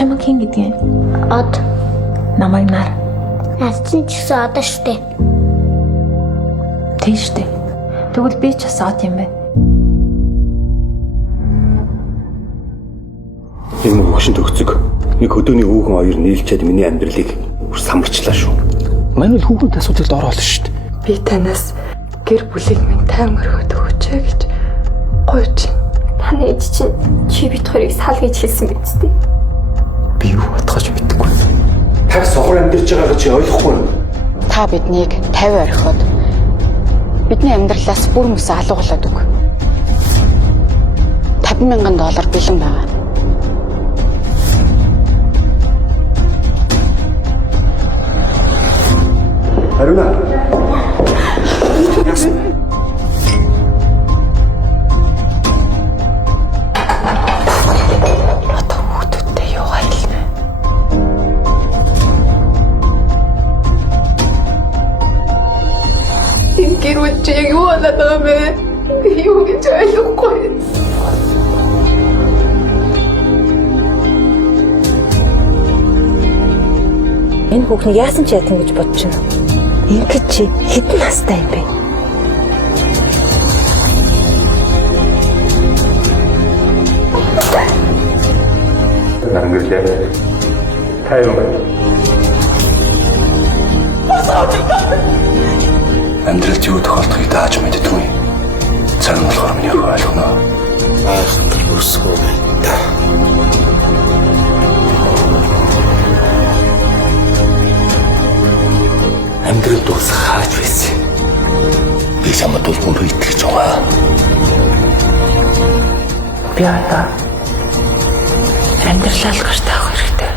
Чамаг хийн гэдгийг. Од. Намайг нар. Асчин ч гэсэн одоо штэ. Тийштэй. Тэгвэл би ч бас од юм байна. Энэ хөгшин төгцөг нэг хөдөөний хүүхэн хоёр нийлчээд миний амьдралыг самарчлаа шүү. Манай л хүүхэд асуудалд ороолоо шүү дээ. Би танаас гэр бүлийг минь тайван өргөд өгч гэж гойж. Таны ээж чинь чи бит хоёрыг сал гэж хэлсэн биз дээ. Би юу бодохож мэдэхгүй. Таг сохор амьдарч байгаагаа чи ойлгохгүй юу? Та биднийг 50 орхиод бидний амьдралаас бүр мөс алуулаад өг. $50,000 бэлэн байгаа. Аруна. Яасан? Одоо хүүхдүүдтэй яваа хэлнэ. Энэ гэр бүл чи яг юу болоод байгаа юм бэ? Би юу гэж ойлгохгүй. Энэ хүүхнийг яасан ч ятна гэж бодож байна. Ингээд чи хэдэн настай юм бэ? Нангарлаа. Тайван. Амьдралд юу тохиолдохыг дааж мэддэггүй. Цаг нь болохоор миний ойлгоно. Ахтар өсгөө. Амьдрал дуусах хаач байсан. Би чамд тулгуур итгэж байгаа. Би одоо амьдралаа л гартаа авах хэрэгтэй.